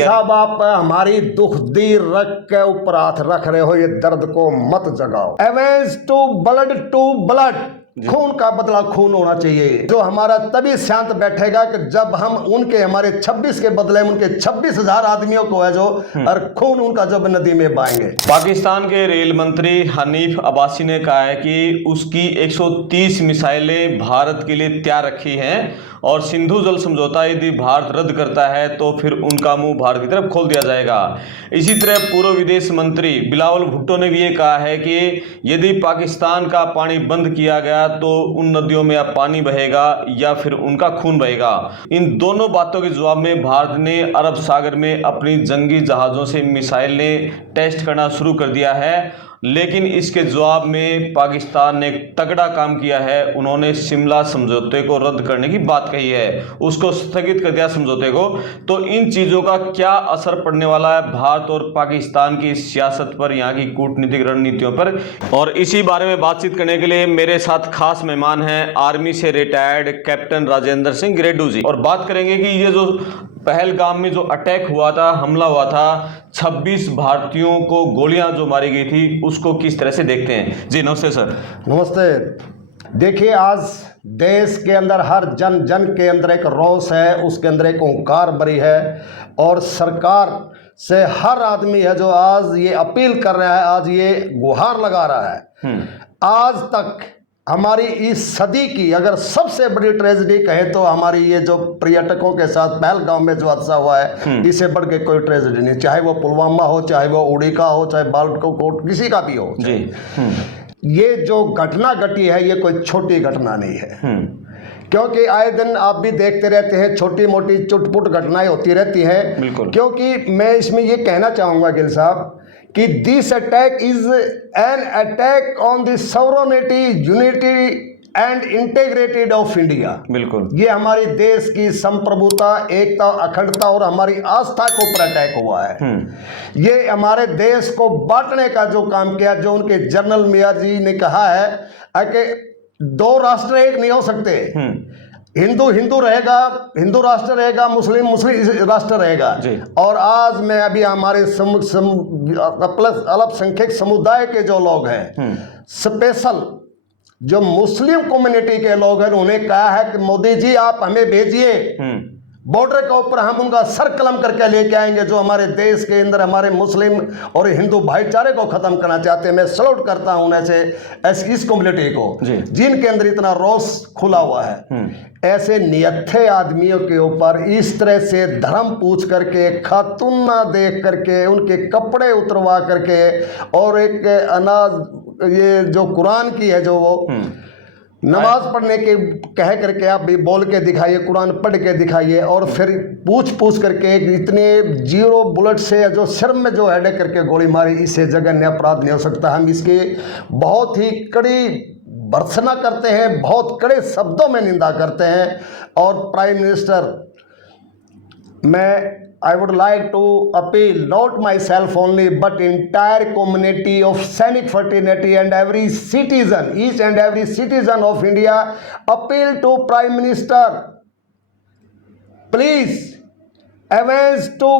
साहब आप हमारी दुख दी रख के ऊपर हाथ रख रहे हो, ये दर्द को मत जगाओ। एवेंस टू ब्लड, खून का बदला खून होना चाहिए। जो हमारा तभी शांत बैठेगा कि जब हम उनके हमारे 26 के बदले उनके 26,000 आदमियों को है जो और खून उनका जब नदी में बहाएंगे। पाकिस्तान के रेल मंत्री हनीफ अब्बासी ने कहा है कि उसकी 130 मिसाइलें भारत के लिए तैयार रखी हैं और सिंधु जल समझौता यदि भारत रद्द करता है तो फिर उनका मुंह भारत की तरफ खोल दिया जाएगा। इसी तरह पूर्व विदेश मंत्री बिलावल भुट्टो ने भी ये कहा है कि यदि पाकिस्तान का पानी बंद किया गया तो उन नदियों में अब पानी बहेगा या फिर उनका खून बहेगा। इन दोनों बातों के जवाब में भारत ने अरब सागर में अपनी जंगी जहाज़ों से मिसाइलें टेस्ट करना शुरू कर दिया है, लेकिन इसके जवाब में पाकिस्तान ने एक तगड़ा काम किया है। उन्होंने शिमला समझौते को रद्द करने की बात कही है, उसको स्थगित कर दिया समझौते को। तो इन चीज़ों का क्या असर पड़ने वाला है भारत और पाकिस्तान की सियासत पर, यहाँ की कूटनीतिक रणनीतियों पर, और इसी बारे में बातचीत करने के लिए मेरे साथ खास मेहमान हैं आर्मी से रिटायर्ड कैप्टन राजेंद्र सिंह गिरेडू जी। और बात करेंगे कि ये जो पहलगाम में जो अटैक हुआ था, हमला हुआ था, 26 भारतीयों को गोलियां जो मारी गई थी, उसको किस तरह से देखते हैं? जी नमस्ते सर। नमस्ते। देखिए, आज देश के अंदर हर जन जन के अंदर एक रोष है, उसके अंदर एक ओंकार भरी है और सरकार से हर आदमी है जो आज ये अपील कर रहा है, आज ये गुहार लगा रहा है। आज तक हमारी इस सदी की अगर सबसे बड़ी ट्रेजेडी कहे तो हमारी ये जो पर्यटकों के साथ पहलगाम में जो हादसा हुआ है, इससे बढ़ के कोई ट्रेजेडी नहीं, चाहे वो पुलवामा हो, चाहे वो उड़ी का हो, चाहे बालाकोट किसी का भी हो जी। ये जो घटना घटी है ये कोई छोटी घटना नहीं है, क्योंकि आए दिन आप भी देखते रहते हैं छोटी मोटी चुटपुट घटनाएं होती रहती हैं। क्योंकि मैं इसमें ये कहना चाहूँगा गिल साहब कि this attack is an attack on the sovereignty, unity and integrated of India. बिल्कुल, ये हमारी देश की संप्रभुता, एकता, अखंडता और हमारी आस्था के ऊपर अटैक हुआ है। ये हमारे देश को बांटने का जो काम किया, जो उनके जनरल मियाँ जी ने कहा है कि 2 राष्ट्र एक नहीं हो सकते, हिंदू हिंदू रहेगा, हिंदू राष्ट्र रहेगा, मुस्लिम मुस्लिम राष्ट्र रहेगा। और आज मैं अभी हमारे अल्पसंख्यक समुदाय के जो लोग हैं, स्पेशल जो मुस्लिम कम्युनिटी के लोग हैं, उन्हें कहा है कि मोदी जी आप हमें भेजिए बॉर्डर के ऊपर, हम उनका सर कलम करके लेके आएंगे जो हमारे देश के अंदर हमारे मुस्लिम और हिंदू भाईचारे को खत्म करना चाहते हैं। मैं सल्यूट करता हूं ऐसे इस कम्युनिटी को जिनके अंदर इतना रोष खुला हुआ है। ऐसे नियत्थे आदमियों के ऊपर इस तरह से धर्म पूछ करके, खातून ना देख करके, उनके कपड़े उतरवा करके और एक अनाज ये जो कुरान की है जो वो नमाज पढ़ने के कह करके आप भी बोल के दिखाइए, कुरान पढ़ के दिखाइए, और फिर पूछ करके इतने 0 बुलेट से जो सिर में जो हेड करके गोली मारी, इससे जघन्य अपराध नहीं हो सकता। हम इसकी बहुत ही कड़ी भर्त्सना करते हैं, बहुत कड़े शब्दों में निंदा करते हैं। और प्राइम मिनिस्टर, मैं I would like to appeal not myself only but entire community of Sainik fraternity and every citizen, each and every citizen of India, appeal to Prime Minister, please avenge to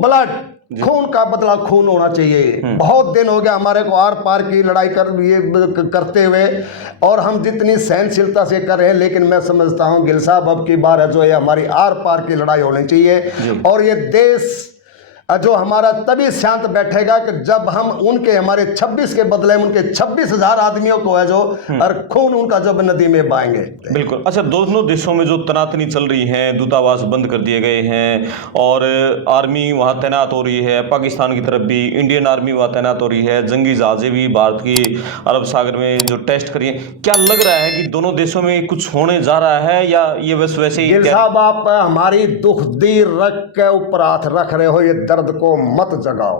blood, खून का बदला खून होना चाहिए। बहुत दिन हो गया हमारे को आर पार की लड़ाई करते हुए, और हम जितनी सहनशीलता से कर रहे हैं, लेकिन मैं समझता हूं गिल साहब अब की बार है जो है हमारी आर पार की लड़ाई होनी चाहिए। और ये देश जो हमारा तभी शांत बैठेगा कि जब हम उनके हमारे 26 के बदले उनके 26,000 आदमियों को है जो और खून उनका जब नदी में बहाएंगे। बिल्कुल। अच्छा, दोनों देशों में जो तनातनी चल रही है, दूतावास बंद कर दिए गए हैं और आर्मी वहाँ तैनात हो रही है, पाकिस्तान की तरफ भी इंडियन आर्मी वहाँ तैनात हो रही है, जंगी जहाजें भी भारत की अरब सागर में जो टेस्ट करिए, क्या लग रहा है कि दोनों देशों में कुछ होने जा रहा है या ये बस वैसे ही? साहब आप हमारी दुख दी रख के ऊपर हाथ रख रहे हो, ये दर्द को मत जगाओ।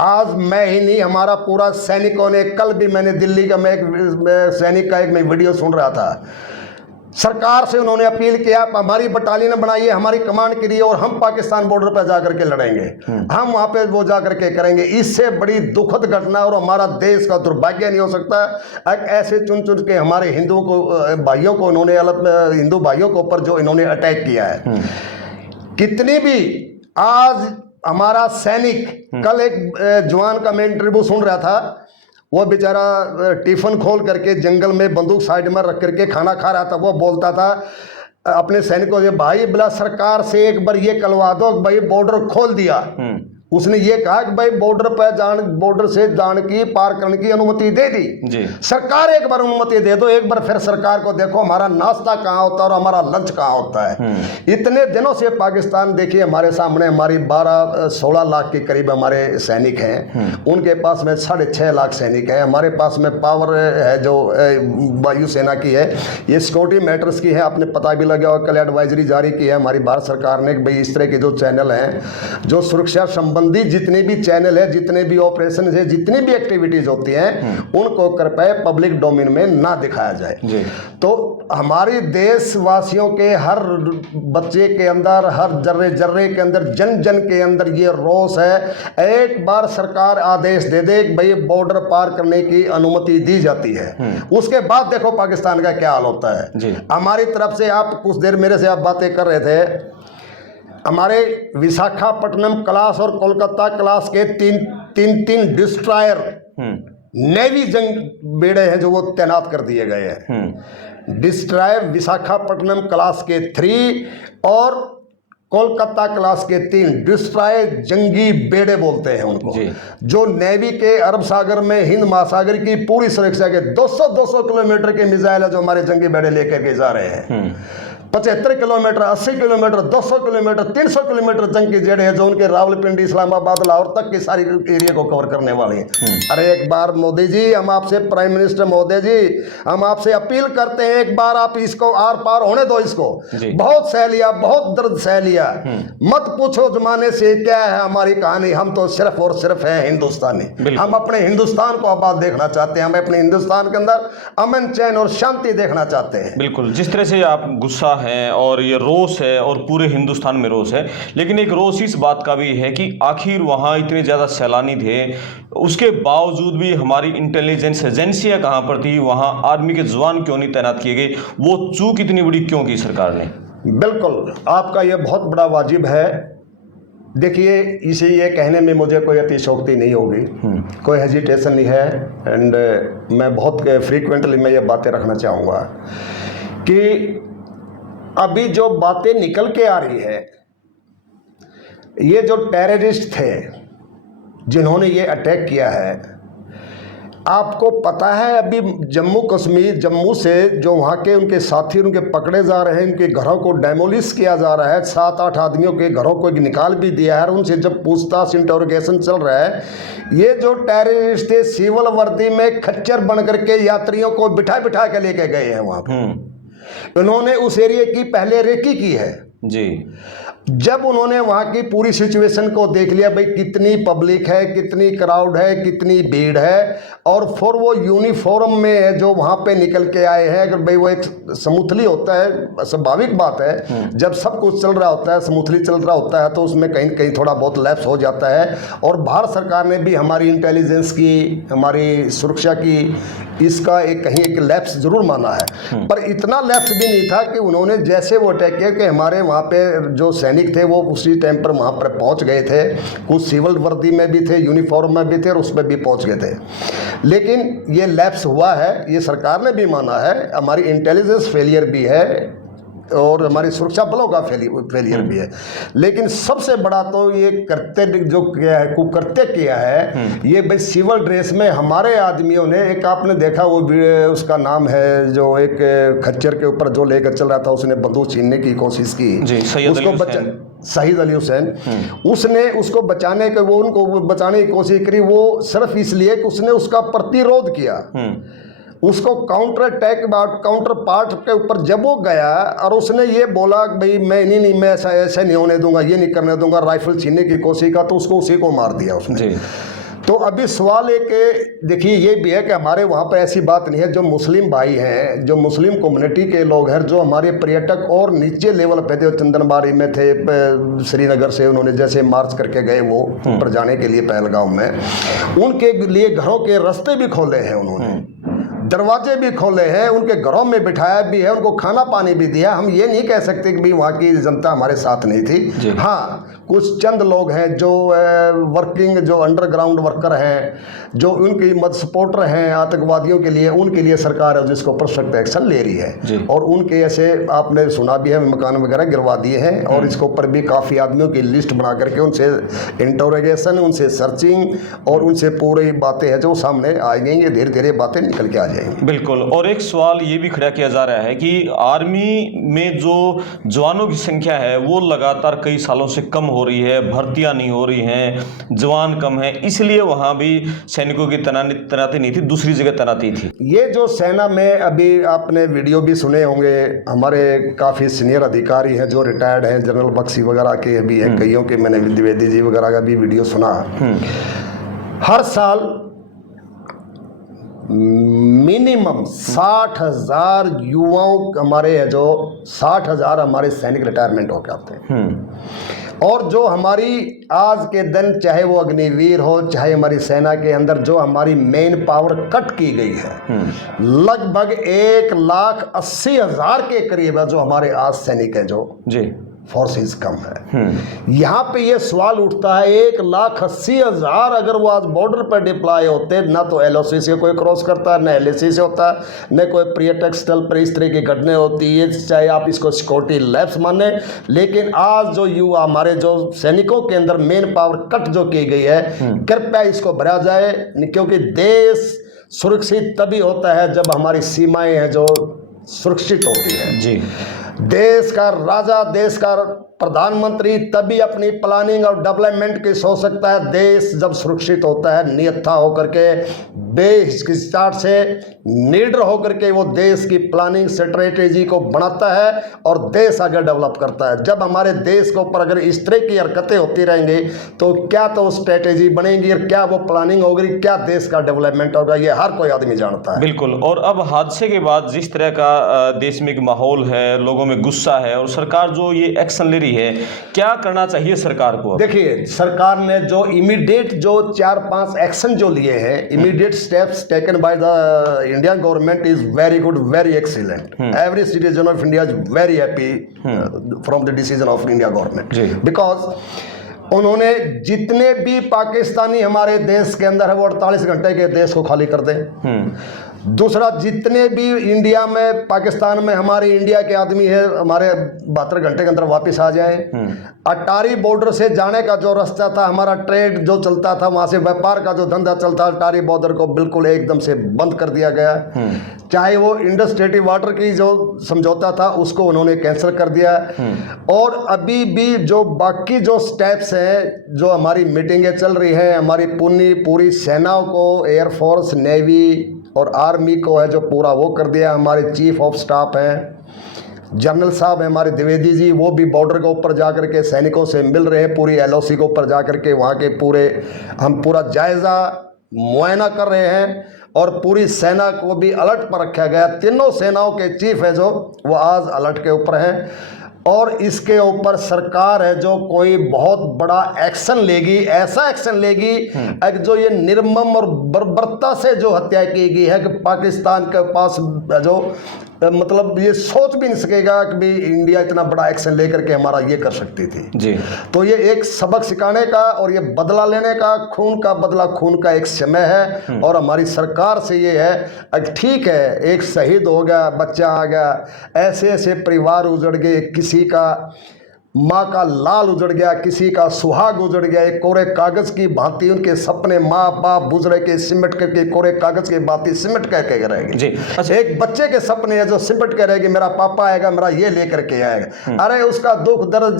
आज मैं ही नहीं, हमारा पूरा सैनिकों ने, कल भी मैंने दिल्ली का मैं सैनिक का एक मैं वीडियो सुन रहा था, सरकार से उन्होंने अपील किया हमारी बटालियन बनाइए हमारी कमांड के लिए और हम पाकिस्तान बॉर्डर पर जाकर के लड़ेंगे, हम वहां पे वो जाकर के करेंगे। इससे बड़ी दुखद घटना और हमारा देश का दुर्भाग्य नहीं हो सकता। ऐसे चुन चुन के हमारे हिंदुओं को भाइयों को इन्होंने हिंदू भाइयों के ऊपर जो इन्होंने अटैक किया है, कितनी भी आज हमारा सैनिक, कल एक जवान का मैं इंटरव्यू सुन रहा था, वो बेचारा टिफिन खोल करके जंगल में बंदूक साइड में रख करके खाना खा रहा था। वो बोलता था अपने सैनिकों से, भाई बोला सरकार से एक बार ये कलवा दो भाई बॉर्डर खोल दिया। उसने ये कहा कि भाई बॉर्डर पर बॉर्डर से जान की पार करने की अनुमति दे दी जी। सरकार, एक बार अनुमति दे दो, एक बार फिर सरकार को देखो हमारा नाश्ता कहाँ होता है और हमारा लंच कहाँ होता है। इतने दिनों से पाकिस्तान देखिए हमारे सामने, हमारी 12-16 लाख के करीब हमारे सैनिक हैं, उनके पास में 6.5 लाख सैनिक है, हमारे पास में पावर है जो वायुसेना की है, ये सिक्योरिटी मैटर्स की है। आपने पता भी लगा और कल एडवाइजरी जारी की है हमारी भारत सरकार ने कि भाई इस तरह के जो चैनल हैं, जो सुरक्षा संबंधी जितने भी चैनल है, जितने भी ऑपरेशन है, जितनी भी एक्टिविटीज होती हैं, उनको कृपया पब्लिक डोमेन में ना दिखाया जाए जी। तो हमारे देशवासियों के हर बच्चे के अंदर, हर जर्रे जर्रे के अंदर, जन जन के अंदर ये रोष है। एक बार सरकार आदेश दे दे कि भाई बॉर्डर पार करने की अनुमति दी जाती है, उसके बाद देखो पाकिस्तान का क्या हाल होता है जी। हमारी तरफ से आप कुछ देर मेरे से आप बातें कर रहे थे, हमारे विशाखापट्टनम क्लास और कोलकाता क्लास के तीन डिस्ट्रॉयर नेवी जंग बेड़े हैं जो वो तैनात कर दिए गए हैं। डिस्ट्रॉयर विशाखापट्टनम क्लास के 3 और कोलकाता क्लास के 3 डिस्ट्रॉयर जंगी बेड़े बोलते हैं उनको, जो नेवी के अरब सागर में हिंद महासागर की पूरी सुरक्षा के 200 किलोमीटर के मिसाइल है जो हमारे जंगी बेड़े लेकर के जा रहे हैं। 75 किलोमीटर, 80 किलोमीटर, 200 किलोमीटर, 300 किलोमीटर जंग की जेड़े हैं जो उनके रावलपिंडी, इस्लामाबाद, लाहौर तक की सारी एरिया को कवर करने वाले हैं। अरे एक बार मोदी जी, हम आपसे, प्राइम मिनिस्टर महोदय जी, हम आपसे अपील करते हैं, एक बार आप इसको आर पार होने दो। इसको बहुत सह लिया, बहुत दर्द सह लिया, मत पूछो जमाने से क्या है हमारी कहानी। हम तो सिर्फ और सिर्फ है हिंदुस्तानी, हम अपने हिंदुस्तान को आबाद देखना चाहते हैं, हम अपने हिंदुस्तान के अंदर अमन चैन और शांति देखना चाहते हैं। बिल्कुल, जिस तरह से आप गुस्सा है और ये रोष है और पूरे हिंदुस्तान में रोष है, लेकिन एक रोष इस बात का भी है कि आखिर वहाँ इतने ज़्यादा सैलानी थे, उसके बावजूद भी हमारी इंटेलिजेंस एजेंसियाँ कहाँ पर थी, वहाँ आर्मी के जवान क्यों नहीं तैनात किए गए, वो चूक इतनी बड़ी क्यों की सरकार ने? बिल्कुल, आपका ये बहुत बड़ा वाजिब है। देखिए, इसे ये कहने में मुझे कोई अतिशयोक्ति नहीं होगी, कोई हेजिटेशन नहीं है, एंड मैं बहुत फ्रीक्वेंटली मैं ये बातें रखना चाहूँगा कि अभी जो बातें निकल के आ रही है, ये जो टेररिस्ट थे जिन्होंने ये अटैक किया है, आपको पता है अभी जम्मू कश्मीर, जम्मू से जो वहाँ के उनके साथी उनके पकड़े जा रहे हैं, उनके घरों को डेमोलिश किया जा रहा है, 7-8 आदमियों के घरों को निकाल भी दिया है, और उनसे जब पूछताछ इंटरोगेशन चल रहा है, ये जो टेररिस्ट थे सिविल वर्दी में खच्चर बन करके यात्रियों को बिठा बिठा के लेके गए हैं वहाँ पर। उन्होंने उस एरिया की पहले रेकी की है जी। जब उन्होंने वहाँ की पूरी सिचुएशन को देख लिया, भाई कितनी पब्लिक है, कितनी क्राउड है, कितनी भीड़ है, और फिर वो यूनिफॉर्म में जो वहाँ पे निकल के आए हैं, अगर भाई वो एक स्मूथली होता है, स्वाभाविक बात है, जब सब कुछ चल रहा होता है, स्मूथली चल रहा होता है, तो उसमें कहीं कहीं थोड़ा बहुत लैप्स हो जाता है। और भारत सरकार ने भी हमारी इंटेलिजेंस की, हमारी सुरक्षा की, इसका कहीं एक लैप्स जरूर माना है, पर इतना लैप्स भी नहीं था कि उन्होंने जैसे वो अटैक किया कि हमारे वहाँ पे जो सैनिक थे वो उसी टाइम पर वहाँ पर पहुँच गए थे, कुछ सिविल वर्दी में भी थे, यूनिफॉर्म में भी थे, और उसमें भी पहुँच गए थे। लेकिन ये लैप्स हुआ है, ये सरकार ने भी माना है, हमारी इंटेलिजेंस फेलियर भी है और हमारी सुरक्षा बलों का फेलियर भी है। लेकिन सबसे बड़ा तो ये करते जो किया है, कुकृत्य किया है, ये भाई सिविल ड्रेस में हमारे आदमियों ने, एक आपने देखा वो उसका नाम है जो एक खच्चर के ऊपर जो लेकर चल रहा था, उसने बंदूक छीनने की कोशिश की, उसको शहीद अली हुसैन, उसने उसको बचाने के, वो उनको बचाने की कोशिश करी, वो सिर्फ इसलिए कि उसने उसका प्रतिरोध किया, उसको काउंटर अटैक, काउंटर पार्ट के ऊपर जब वो गया और उसने ये बोला कि भाई मैं नहीं मैं ऐसा नहीं होने दूंगा, ये नहीं करने दूंगा, राइफल छीनने की कोशिश का, तो उसको उसी को मार दिया उसने। तो अभी सवाल एक देखिए ये भी है कि हमारे वहाँ पर ऐसी बात नहीं है, जो मुस्लिम भाई हैं, जो मुस्लिम कम्युनिटी के लोग हैं, जो हमारे पर्यटक और नीचे लेवल पे थे, चंदनबाड़ी में थे, श्रीनगर से उन्होंने जैसे मार्च करके गए वो ऊपर जाने के लिए पहलगाम में, उनके लिए घरों के रास्ते भी खोले हैं उन्होंने। दरवाजे भी खोले हैं, उनके घरों में बिठाया भी है, उनको खाना पानी भी दिया। हम ये नहीं कह सकते कि भाई वहाँ की जनता हमारे साथ नहीं थी। हाँ, कुछ चंद लोग हैं जो वर्किंग, जो अंडरग्राउंड वर्कर हैं, जो उनकी मदद सपोर्टर हैं आतंकवादियों के लिए, उनके लिए सरकार है जिसको ऊपर सख्त एक्शन ले रही है। और उनके ऐसे आपने सुना भी है, मकान वगैरह गिरवा दिए हैं, और इसके ऊपर भी काफ़ी आदमियों की लिस्ट बना करके उनसे इंटरोगेशन, उनसे सर्चिंग और उनसे पूरी बातें हैं जो सामने आ जाएंगी, धीरे धीरे बातें निकल के आ जाएंगी। बिल्कुल। और एक सवाल ये भी खड़ा किया जा रहा है कि आर्मी में जो जवानों की संख्या है वो लगातार कई सालों से कम हो रही है, भर्तियां नहीं हो रही हैं, जवान कम है, इसलिए वहां भी सैनिकों की तैनाती नहीं थी, दूसरी जगह तैनाती थी। ये जो सेना में अभी आपने वीडियो भी सुने होंगे, हमारे काफ़ी सीनियर अधिकारी हैं जो रिटायर्ड हैं, जनरल बख्शी वगैरह के भी हैं, कईयों के मैंने द्विवेदी जी वगैरह का भी वीडियो सुना। हर साल मिनिमम 60,000 युवाओं हमारे है जो 60,000 हमारे सैनिक रिटायरमेंट होकर आते हैं। और जो हमारी आज के दिन, चाहे वो अग्निवीर हो, चाहे हमारी सेना के अंदर जो हमारी मेन पावर कट की गई है, लगभग 1,80,000 के करीब है जो हमारे आज सैनिक है जो फोर्सेस कम है। यहाँ पे ये सवाल उठता है, 1,80,000 अगर वो आज बॉर्डर पर डिप्लॉय होते, ना तो LOC से कोई क्रॉस करता है, न LAC से होता है, न कोई प्रियटेक्स तल पर इस तरह की घटना होती है, चाहे आप इसको सिक्योरिटी लैप्स माने। लेकिन आज जो युवा हमारे जो सैनिकों के अंदर मेन पावर कट जो की गई है, कृपया इसको भरा जाए, क्योंकि देश सुरक्षित तभी होता है जब हमारी सीमाएं हैं जो सुरक्षित होती है। जी, देश का राजा, देश का प्रधानमंत्री तभी अपनी प्लानिंग और डेवलपमेंट की सोच सकता है, देश जब सुरक्षित होता है, नियत्था होकर के, बेहिचकिचाहट से लीडर होकर के वो देश की प्लानिंग स्ट्रेटेजी को बनाता है और देश आगे डेवलप करता है। जब हमारे देश के ऊपर अगर इस तरह की हरकतें होती रहेंगी तो क्या तो स्ट्रेटेजी बनेगी और क्या वो प्लानिंग होगी, क्या देश का डेवलपमेंट होगा, ये हर कोई आदमी जानता है। बिल्कुल। और अब हादसे के बाद जिस तरह का देश में एक माहौल है, लोगों में गुस्सा है, और सरकार जो ये एक्शन ले रही है, क्या करना चाहिए सरकार को? देखिए, सरकार ने जो इमीडिएट जो 4-5 एक्शन जो लिए हैं, immediate steps taken by the Indian government is very good, very excellent. Every citizen of India is very happy from the decision of India government, because उन्होंने जितने भी पाकिस्तानी हमारे देश के अंदर है वो 48 घंटे के देश को खाली कर दें। दूसरा, जितने भी इंडिया में, पाकिस्तान में हमारे इंडिया के आदमी है, हमारे 72 घंटे के अंदर वापस आ जाए। अटारी बॉर्डर से जाने का जो रास्ता था, हमारा ट्रेड जो चलता था, वहाँ से व्यापार का जो धंधा चलता, अटारी बॉर्डर को बिल्कुल एकदम से बंद कर दिया गया। चाहे वो इंडस स्टेटी वाटर की जो समझौता था उसको उन्होंने कैंसिल कर दिया। और अभी भी जो बाकी जो स्टेप्स हैं, जो हमारी मीटिंगें चल रही हैं, हमारी पूरी सेनाओं को, एयरफोर्स, नेवी और आर्मी को है जो पूरा वो कर दिया। हमारे चीफ ऑफ स्टाफ हैं, जनरल साहब हैं हमारे द्विवेदी जी, वो भी बॉर्डर के ऊपर जाकर के सैनिकों से मिल रहे हैं, पूरी LOC के ऊपर जाकर के वहाँ के हम पूरा जायज़ा मुआयना कर रहे हैं। और पूरी सेना को भी अलर्ट पर रखा गया। तीनों सेनाओं के चीफ है जो वो आज अलर्ट के ऊपर हैं। और इसके ऊपर सरकार है जो कोई बहुत बड़ा एक्शन लेगी, ऐसा एक्शन लेगी जो ये निर्मम और बर्बरता से जो हत्या की गई है, कि पाकिस्तान के पास जो मतलब ये सोच भी नहीं सकेगा कि भी इंडिया इतना बड़ा एक्शन लेकर के हमारा ये कर सकती थी जी। तो ये एक सबक सिखाने का और ये बदला लेने का, खून का बदला खून का एक समय है। और हमारी सरकार से ये है, ठीक है एक शहीद हो गया, बच्चा आ गया, ऐसे ऐसे परिवार उजड़ गए, किसी का माँ का लाल उजड़ गया, किसी का सुहाग उजड़ गया, एक कोरे कागज की भांति उनके सपने माँ बाप गुजरे के सिमट करके कोरे कागज की भांति सिमट करके रहेगी जी। अच्छा, एक बच्चे के सपने है जो सिमट के रहेगी, मेरा पापा आएगा, मेरा ये लेकर के आएगा। अरे उसका दुख दर्द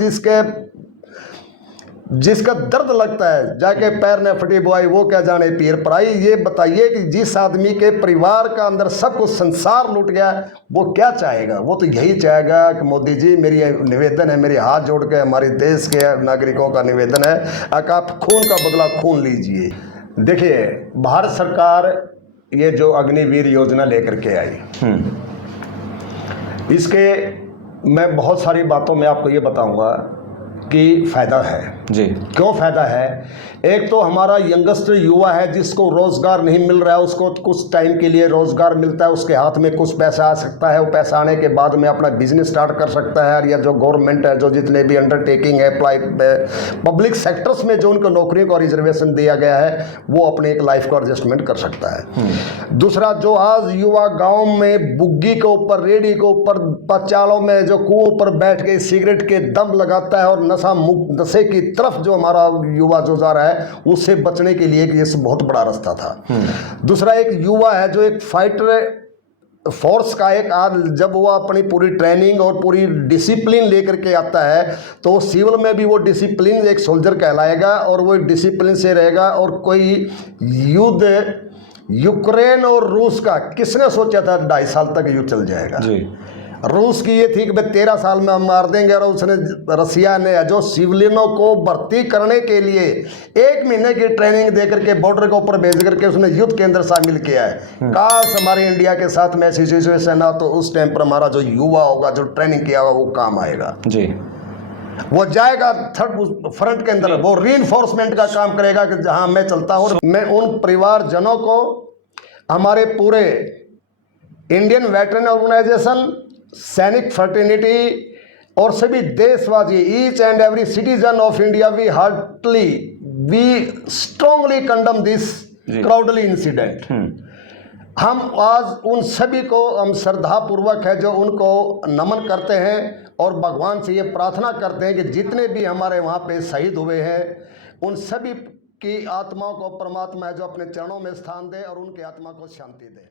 जिसका दर्द लगता है, जाके पैर ने फटी बुआई वो क्या जाने पीर पराई। ये बताइए कि जिस आदमी के परिवार का अंदर सब कुछ संसार लूट गया, वो क्या चाहेगा? वो तो यही चाहेगा कि मोदी जी मेरी निवेदन है, मेरे हाथ जोड़ के हमारे देश के नागरिकों का निवेदन है कि आप खून का बदला खून लीजिए। देखिए, भारत सरकार ये जो अग्निवीर योजना लेकर के आई, इसके मैं बहुत सारी बातों में आपको ये बताऊंगा कि फ़ायदा है। जी। क्यों फायदा है? एक तो हमारा यंगस्ट युवा है जिसको रोजगार नहीं मिल रहा है, उसको कुछ टाइम के लिए रोजगार मिलता है, उसके हाथ में कुछ पैसा आ सकता है, वो पैसा आने के बाद में अपना बिजनेस स्टार्ट कर सकता है। या जो गवर्नमेंट है, जो जितने भी अंडरटेकिंग है, पब्लिक सेक्टर्स में जो उनको नौकरियों का रिजर्वेशन दिया गया है, वो अपने एक लाइफ को एडजस्टमेंट कर सकता है। दूसरा, जो आज युवा गाँव में बुग्गी के ऊपर, रेडी के ऊपर, पचालों में जो कुओं पर बैठ के सिगरेट के दम लगाता है और नशे की तरफ जो हमारा युवा जो जा रहा है, उससे बचने के लिए ये बहुत बड़ा रास्ता था। दूसरा, एक युवा है जो एक फाइटर फोर्स का एक जब वो अपनी पूरी ट्रेनिंग और पूरी डिसिप्लिन लेकर के आता है, तो सिविल में भी वो डिसिप्लिन एक सोल्जर कहलाएगा और वो डिसिप्लिन से रहेगा। और कोई युद्ध यूक्रेन और रूस का किसने सोचा था 2.5 साल तक युद्ध चल जाएगा? जी। रूस की ये थी कि भाई 13 साल में हम मार देंगे, और उसने रसिया ने जो सिविलियनों को भर्ती करने के लिए 1 महीने की ट्रेनिंग देकर के बॉर्डर के ऊपर भेज करके उसने युद्ध के अंदर शामिल किया है। काश हमारे इंडिया के साथ में ऐसी सिचुएशन ना, तो उस टाइम पर हमारा जो युवा होगा, जो ट्रेनिंग किया होगा, वो काम आएगा। जी। वो जाएगा थर्ड फ्रंट के अंदर, वो रीइंफोर्समेंट का काम करेगा कि जहां मैं चलता हूं। मैं उन परिवारजनों को, हमारे पूरे इंडियन वेटरन ऑर्गेनाइजेशन, सैनिक फ्रेटर्निटी और सभी देशवासी, each and every citizen of India, we strongly condemn this cowardly incident. हम आज उन सभी को हम श्रद्धापूर्वक है जो उनको नमन करते हैं और भगवान से ये प्रार्थना करते हैं कि जितने भी हमारे वहाँ पे शहीद हुए हैं, उन सभी की आत्माओं को परमात्मा है जो अपने चरणों में स्थान दे और उनकी आत्मा को शांति दे।